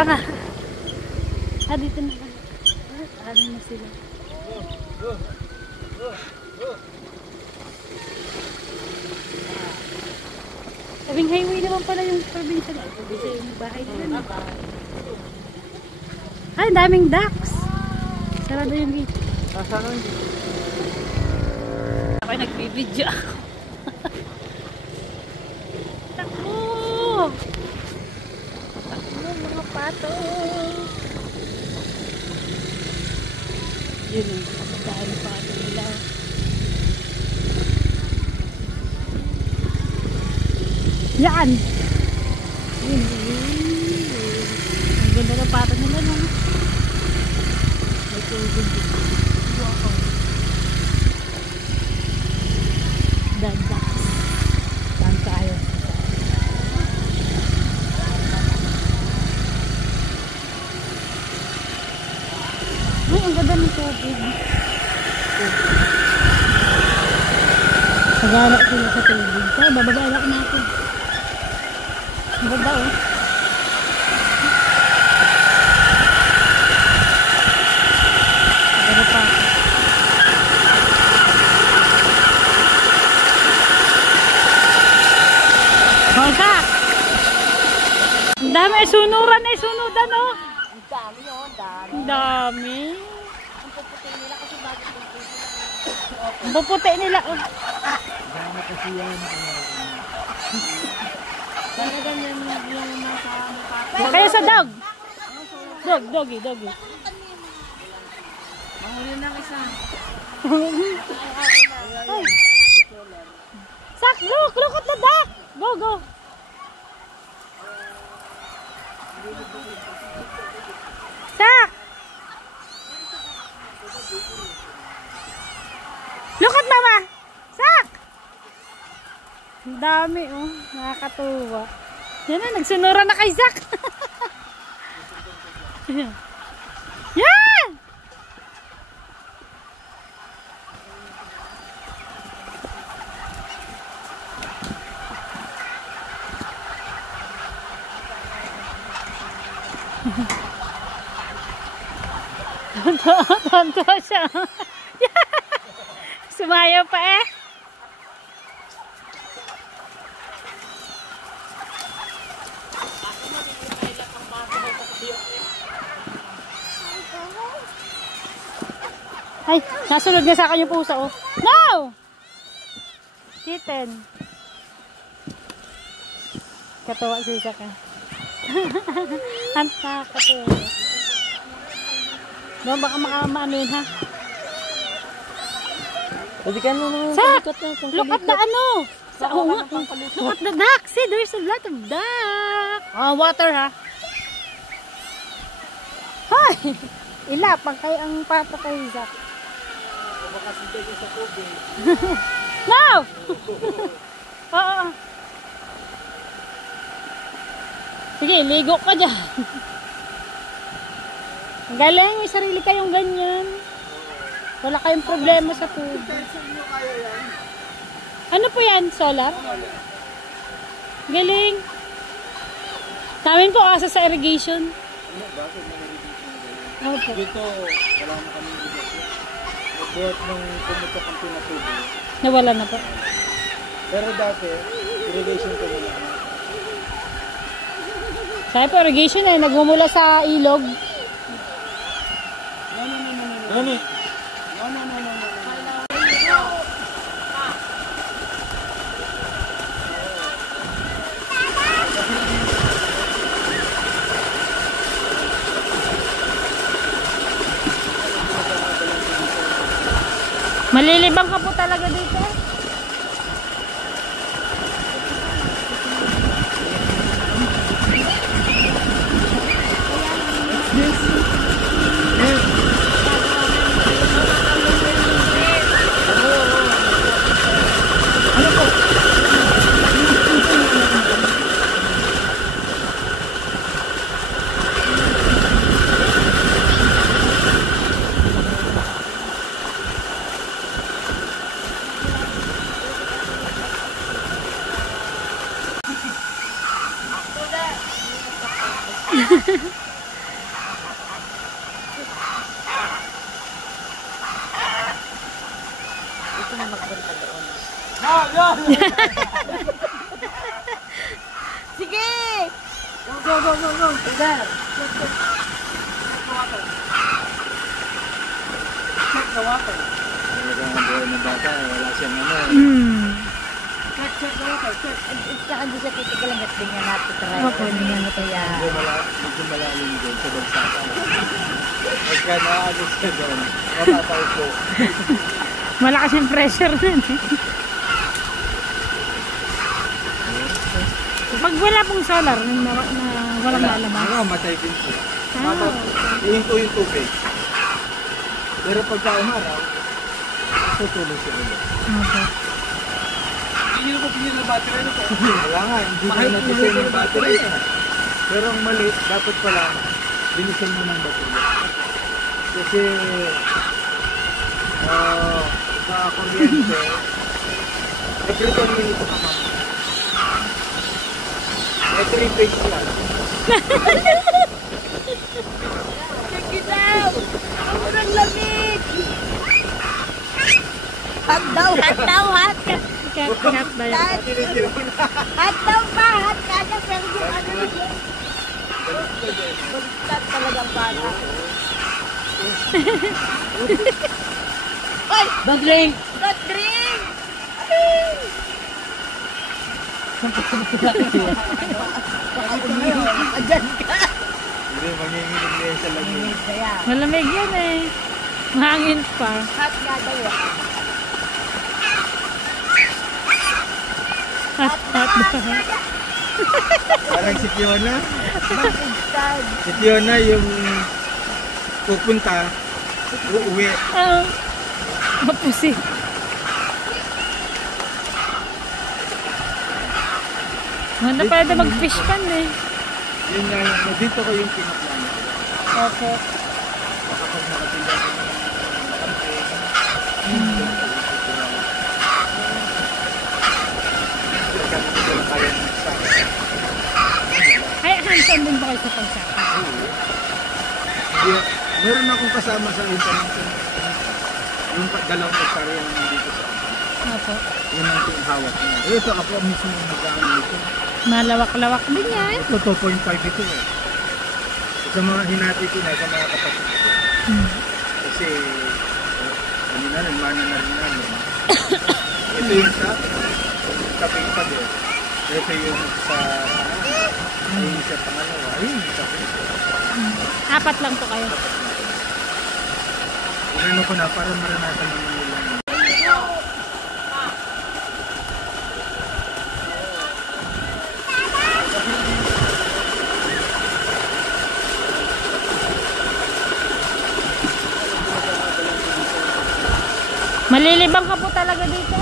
Baka nga. Ah, dito na. Ano na sila? Sabing highway naman pala yung probinsya na. Probinsya yung bahay nila. Ay, daming ducks. Sarado yung gate. Nasaan yung gate? Ako nagbibidyo ako. Takbo! Takbo mga pato! Yun yung dahil pato nila. Yan! Yun. Ang ganda ng pato nila no? May tubig dito. Wow! Dadak. Saan tayo? Ay, ang ganda ng tubig. Nagala sila sa tubig. Kaya bababala na ako. Ang ganda oh. Ang ganda pa. Bangka! Ang dami, sunuran ay sunudan oh! Ang dami yun, dami. Ang dami. Ang puputi nila kasi bago puputi nila. Ang puputi nila oh. Dami kasi yan. Talaga yan yung nasa mukha. Kaya sa dog. Doggy. Mahuli ng isa. Ay. Sak, look at the duck. Go. Sak. Look at mama. Sak. Ang dami oh, nakakatuwa. Yan na, nagsunura na kay Sak. Yan! Tonto siya. Sumayaw pa eh. Ay, nasunod nga sa akin yung pusa oh. No! Kitten. Katawa si Isa ka. Hanta, katawa. No, baka maano yun ha? Pwede ka naman. Sak! Look at the ano! Look at the duck! See, there's a lot of duck! Oh, water ha? Hi! Ilapang kayo ang pato kay Zach. Baka siya sa tubig. No! Oo. Sige, ligo ka dyan. Galing, may sarili kayong ganyan. Wala kayong problema sa tubig. Ano po yan? Solar? Galing. Namin po kasi sa irrigation. Bakit may irrigation? Okay. Dito, wala na kami irrigation. Buhat nung pumutok ang pinatubig. Nawala na po. Pero dati, irrigation ko nila. Sabi po, irrigation eh. Nagmumula sa ilog. No. Malilibang ka po talaga dito. na magpunta doon. Sige! Go. Tigar! Check the water. Talagang ang buhay ng bata, wala siyang ano. Check the water, check. Saka hindi siya titigal hanggat din niya natitry. Opo, hindi nga na kaya. Medyo malalim doon sa bagsaka. Pagka naagos ka doon, matataw po. Malakas yung pressure nun eh. Pag wala pong solar, na walang lalabas. Ano, matay din po. Ah. Ihinto yung tubig. Pero pagka umaraw, tutulong siya ulit. Okay. Hindi nyo po pinil na battery na po. Wala nga, hindi na natin yung battery. Pero ang mali, dapat pala, binisan mo ng battery. Kasi, sa kuryente, every 10 minutes ka mama. May 3 phase yan. Check it out! Ang lamig! Hot daw! Kat na yan. Tinitira mo na. Hot daw pa! Hot kanya! Pero yung ano na yun? Baliktad talagang bata. Ay! Don't drink! Don't drink! Ay! Ayan ka! Hindi, manginginig na yan sa lamig. Kaya, Malamig yan eh. Mahangin pa. hot nga daw yan. Hot daw. Parang si Fiona. Baliktad. Si Fiona yung pupunta, uuwi. Ah, mapusi. Wala pwede mag-fish pan eh. Yun nga yung, dito ko yung pinaplano. Okay. Kapag nakatinda ko ng Ay, hands-on din ba kayo sa pagsaka? Meron akong kasama sa internet yung dalawang hektarya na nandito sa Opo. yun ang hawak niya. Ito ako mismo mag-ano nito. Malawak-lawak din yan. Ito 2.5 ito eh. Sa mga hinati ko na, sa mga kapatid ko. Kasi, kanina nagmana na rin namin. Ito yung sa pinta din. Ito yung sa, yung sa pangalawa. Ayun, sa pinta. Apat lang po kayo. Inano ko na para maranasan naman nila. Malilibang ka po talaga dito.